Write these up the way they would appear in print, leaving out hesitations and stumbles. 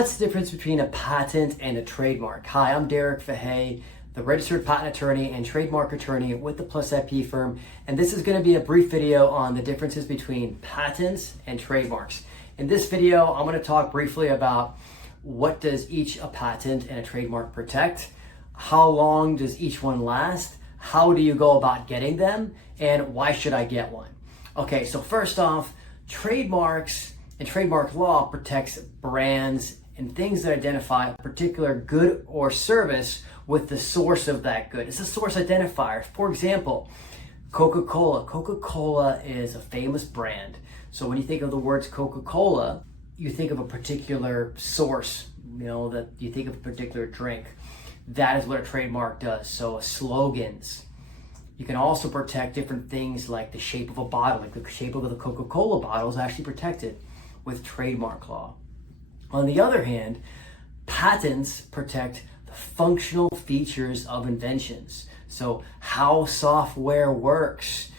what's the difference between a patent and a trademark? Hi, I'm Fahey, the registered patent attorney and trademark attorney with the Plus IP firm. And this is going to be a brief video on the differences between patents and trademarks. In this video, I'm going to talk briefly about what does each a patent and a trademark protect, how long does each one last, how do you go about getting them, and why should I get one? Okay, so first off, trademarks and trademark law protects brands and things that identify a particular good or service with the source of that good. It's a source identifier. For example, Coca-Cola. Coca-Cola is a famous brand. So when you think of the words Coca-Cola, you think of a particular source, that you think of a particular drink. That is what a trademark does. So slogans. You can also protect different things like the shape of a bottle, like the shape of the Coca-Cola bottle is actually protected with trademark law. On the other hand, patents protect the functional features of inventions. So how software works,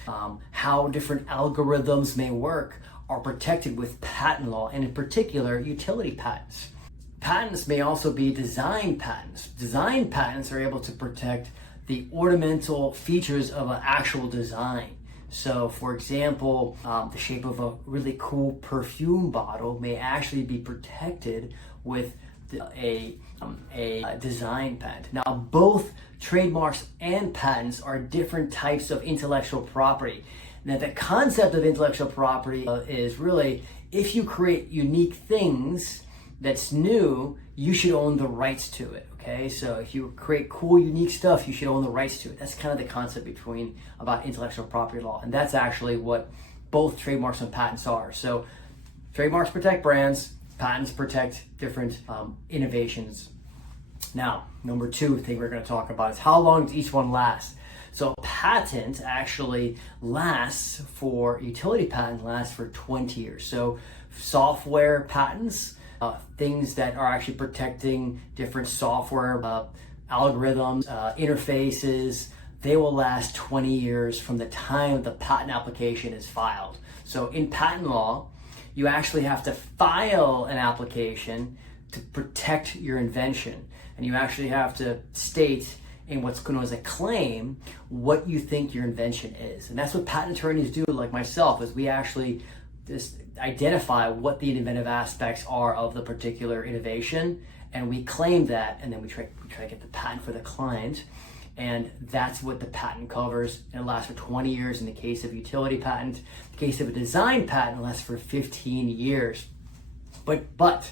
how different algorithms may work are protected with patent law, and in particular, utility patents. Patents may also be design patents. Design patents are able to protect the ornamental features of an actual design. So for example, the shape of a really cool perfume bottle may actually be protected with a design patent. Now, both trademarks and patents are different types of intellectual property. Now, the concept of intellectual property is really, if you create unique things that's new, you should own the rights to it. Okay, so if you create cool, unique stuff, you should own the rights to it. That's kind of the concept about intellectual property law, and that's actually what both trademarks and patents are. So, trademarks protect brands, patents protect different innovations. Now, number two thing we're going to talk about is how long does each one last? So, a patent actually lasts utility patent lasts for 20 years. So, software patents. Things that are actually protecting different software algorithms, interfaces, they will last 20 years from the time the patent application is filed. So in patent law, you actually have to file an application to protect your invention. And you actually have to state in what's known as a claim what you think your invention is. And that's what patent attorneys do, like myself, is we actually just identify what the inventive aspects are of the particular innovation, and we claim that, and then we try to get the patent for the client, and that's what the patent covers, and it lasts for 20 years in the case of utility patent. In the case of a design patent, it lasts for 15 years. But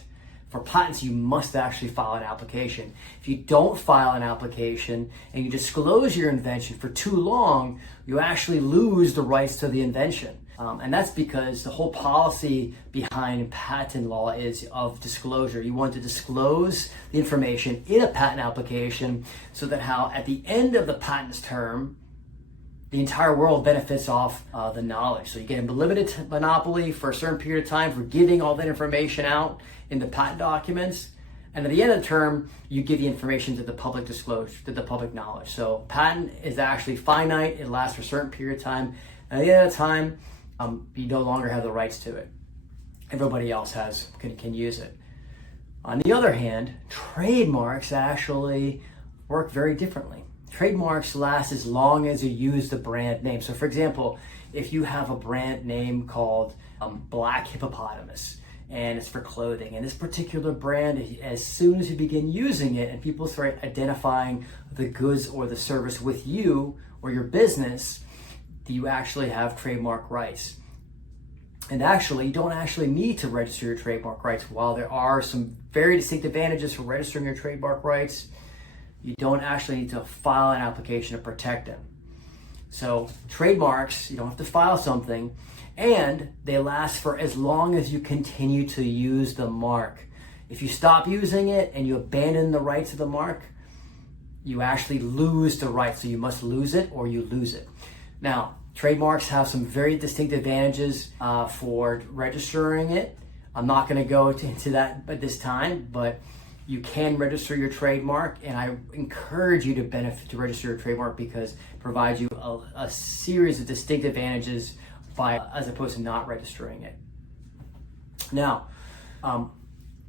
for patents, you must actually file an application. If you don't file an application and you disclose your invention for too long, you actually lose the rights to the invention. And that's because the whole policy behind patent law is of disclosure. You want to disclose the information in a patent application so that at the end of the patent's term, the entire world benefits off the knowledge. So you get a limited monopoly for a certain period of time for giving all that information out in the patent documents. And at the end of the term, you give the information to the public disclosure, to the public knowledge. So patent is actually finite. It lasts for a certain period of time. And at the end of the time, you no longer have the rights to it. Everybody else can use it. On the other hand, trademarks actually work very differently. Trademarks last as long as you use the brand name. So for example, if you have a brand name called Black Hippopotamus, and it's for clothing, and this particular brand, as soon as you begin using it and people start identifying the goods or the service with you or your business, you actually have trademark rights. And actually, you don't actually need to register your trademark rights. While there are some very distinct advantages for registering your trademark rights, you don't actually need to file an application to protect them. So trademarks, you don't have to file something, and they last for as long as you continue to use the mark. If you stop using it and you abandon the rights of the mark, you actually lose the rights. So you must lose it or you lose it. Now, trademarks have some very distinct advantages for registering it. I'm not going to go into that at this time, but you can register your trademark, and I encourage you to register your trademark because it provides you a series of distinct advantages as opposed to not registering it. Now,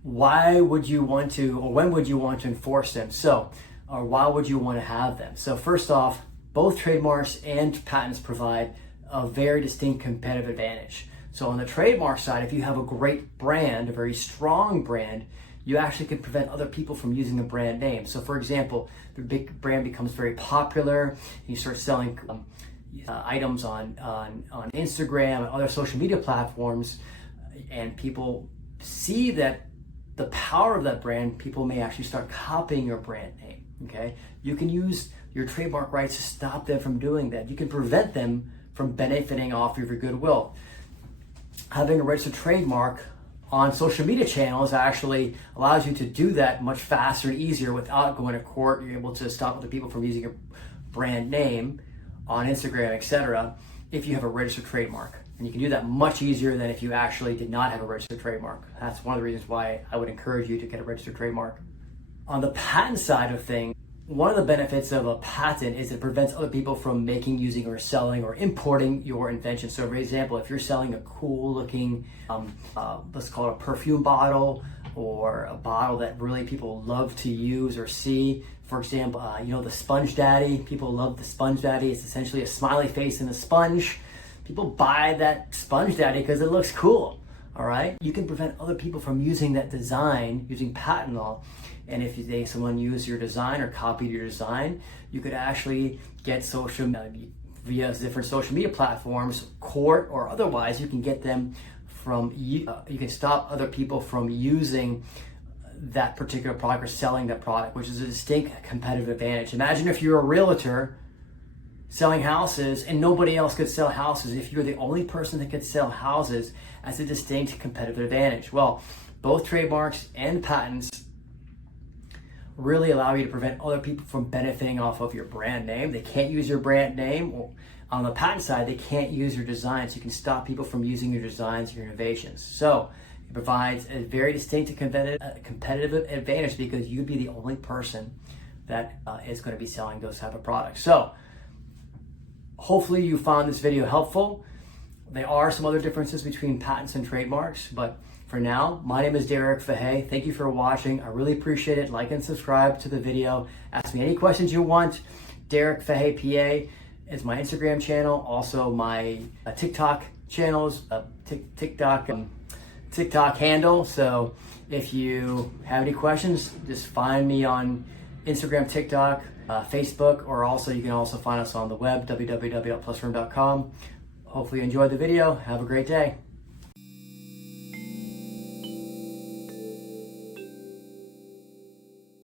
why would you want to, or when would you want to enforce them? So, or why would you want to have them? So first off, both trademarks and patents provide a very distinct competitive advantage. So on the trademark side, if you have a great brand, a very strong brand, you actually can prevent other people from using the brand name. So for example, the big brand becomes very popular, you start selling items on Instagram and other social media platforms, and people see that the power of that brand, people may actually start copying your brand name, okay? You can use your trademark rights to stop them from doing that. You can prevent them from benefiting off of your goodwill. Having a registered trademark on social media channels actually allows you to do that much faster and easier without going to court. You're able to stop other people from using your brand name on Instagram, etc., if you have a registered trademark. And you can do that much easier than if you actually did not have a registered trademark. That's one of the reasons why I would encourage you to get a registered trademark. On the patent side of things, one of the benefits of a patent is it prevents other people from making, using, or selling, or importing your invention. So for example, if you're selling a cool looking, let's call it a perfume bottle, or a bottle that really people love to use or see. For example, the Sponge Daddy, people love the Sponge Daddy. It's essentially a smiley face and a sponge. People buy that Sponge Daddy because it looks cool, all right? You can prevent other people from using that design using patent law. And if someone used your design or copied your design, you could actually get via different social media platforms, court or otherwise, you can get them from, you can stop other people from using that particular product or selling that product, which is a distinct competitive advantage. Imagine if you're a realtor selling houses and nobody else could sell houses. If you're the only person that could sell houses, that's a distinct competitive advantage. Well, both trademarks and patents really allow you to prevent other people from benefiting off of your brand name. They can't use your brand name. On the patent side, they can't use your designs. You can stop people from using your designs, your innovations. So it provides a very distinct competitive advantage because you'd be the only person that is going to be selling those type of products. So hopefully you found this video helpful. There are some other differences between patents and trademarks, but for now, my name is Derek Fahey. Thank you for watching. I really appreciate it. Like and subscribe to the video. Ask me any questions you want. Derek Fahey PA is my Instagram channel. Also my TikTok channels, TikTok handle. So if you have any questions, just find me on Instagram, TikTok, Facebook, or also you can also find us on the web, www.plusfirm.com. Hopefully you enjoyed the video. Have a great day.